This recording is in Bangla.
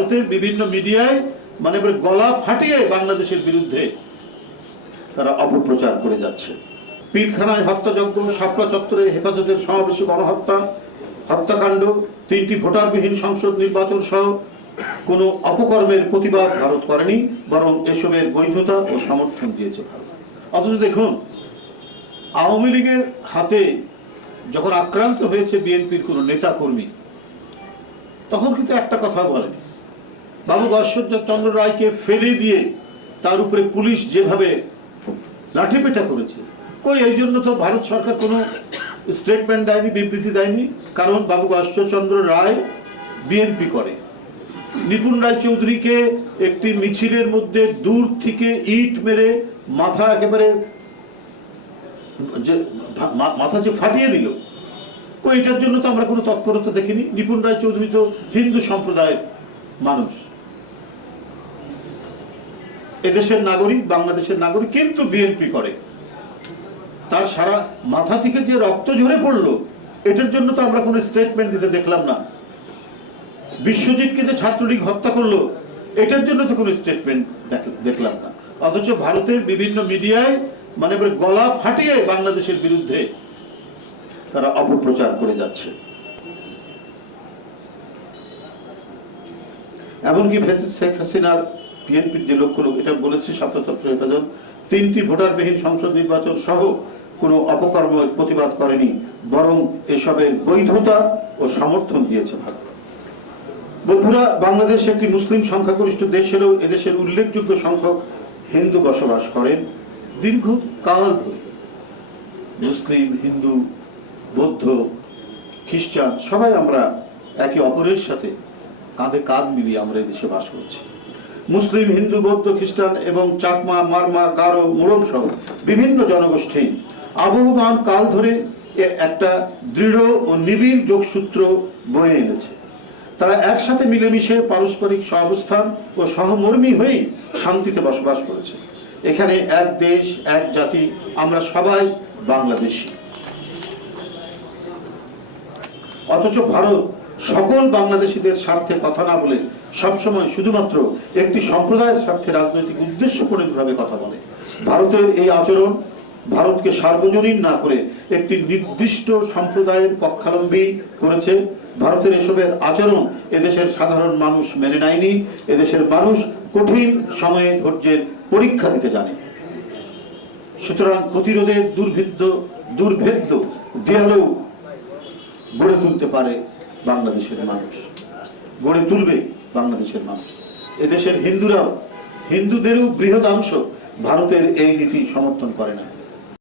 ভারতের বিভিন্ন মিডিয়ায় মানে গলা ফাটিয়ে বাংলাদেশের বিরুদ্ধে তারা অপপ্রচার করে যাচ্ছে। পিলখানায় হত্যাযজ্ঞ, শাপলা চত্বরে হেফাজতের সমাবেশে গণহত্যা, হত্যাকাণ্ড, 3টি ভোটারবিহীন সংসদ নির্বাচন সহ কোনো অপকর্মের প্রতিবাদ ভারত করেনি, বরং এসবের বৈধতা ও সমর্থন দিয়েছে ভারত। অথচ দেখুন, আওয়ামী লীগের হাতে যখন আক্রান্ত হয়েছে বিএনপির কোনো নেতা কর্মী, তখন কিন্তু একটা কথা বলেন, বাবু গশ্বরচন্দ্র রায়কে ফেলে দিয়ে তার উপরে পুলিশ যেভাবে লাঠিপেটা করেছে, কই এই জন্য তো ভারত সরকার কোনো স্টেটমেন্ট দেয়নি, বিবৃতি দেয়নি। কারণ বাবু গশ্বরচন্দ্র রায় বিএনপি করে। নিপুণ রায়চৌধুরীকে একটি মিছিলের মধ্যে দূর থেকে ইট মেরে মাথা একেবারে মাথা যে ফাটিয়ে দিল, কই এটার জন্য তো আমরা কোনো তৎপরতা দেখিনি। নিপুণ রায়চৌধুরী তো হিন্দু সম্প্রদায়ের মানুষ, এদেশের নাগরিক, বাংলাদেশের নাগরিক, কিন্তু বিএনপি করে। তার সারা মাথা থেকে যে রক্ত ঝরে পড়লো, এটার জন্য তো আমরা কোনো স্টেটমেন্ট দিতে দেখলাম না। বিশ্বজিৎকে যে ছাত্রলীগ হত্যা করলো, এটার জন্য তো কোনো স্টেটমেন্ট দেখলাম না। অথচ ভারতের বিভিন্ন মিডিয়ায় মানে গলা ফাটিয়ে বাংলাদেশের বিরুদ্ধে তারা অপপ্রচার করে যাচ্ছে। এমনকি শেখ হাসিনার বিএনপির যে লক্ষ্য এটা বলেছে শাপলা চত্বর হেফাজত 3টি ভোটারবিহীন সংসদ নির্বাচন সহ কোনো অপকর্মের প্রতিবাদ করেনি, বরং এসবের বৈধতা ও সমর্থন দিয়েছে ভারত। বন্ধুরা, বাংলাদেশ একটি মুসলিম সংখ্যাগরিষ্ঠ দেশ হলেও এদেশের উল্লেখযোগ্য সংখ্যক হিন্দু বসবাস করেন। দীর্ঘকাল ধরে মুসলিম, হিন্দু, বৌদ্ধ, খ্রিস্টান সবাই আমরা একে অপরের সাথে কাঁধে কাঁধ মিলিয়ে আমরা দেশে বাস করছি। মুসলিম, হিন্দু, বৌদ্ধ, খ্রিস্টান এবং চাকমা, মারমা, গারো, মুরং সহ বিভিন্ন জনগোষ্ঠী আবহমান কাল ধরে একটা দৃঢ় ও নিবিড় যোগসূত্র বয়ে এনেছে। তারা একসাথে মিলেমিশে পারস্পরিক সহাবস্থান ও সহমর্মী হয়েই শান্তিতে বসবাস করেছে। এখানে এক দেশ, এক জাতি, আমরা সবাই বাংলাদেশী। অথচ ভারত সকল বাংলাদেশীদের স্বার্থে কথা না বলে সবসময় শুধুমাত্র একটি সম্প্রদায়ের স্বার্থে রাজনৈতিক উদ্দেশ্যপ্রণীতভাবে কথা বলে। ভারতের এই আচরণ ভারতকে সার্বজনীন না করে একটি নির্দিষ্ট সম্প্রদায়ের পক্ষাবলম্বী করেছে। ভারতের এসবের আচরণ এদেশের সাধারণ মানুষ মেনে নেয়নি। এদেশের মানুষ কঠিন সময়ে ধৈর্যের পরীক্ষা দিতে জানে। সুতরাং প্রতিরোধের দুর্ভেদ্য দেয়ালও গড়ে তুলতে পারে বাংলাদেশের মানুষ, গড়ে তুলবে বাংলাদেশের মানুষ। এদেশের হিন্দুদেরও বৃহদাংশ ভারতের এই নীতি সমর্থন করে না।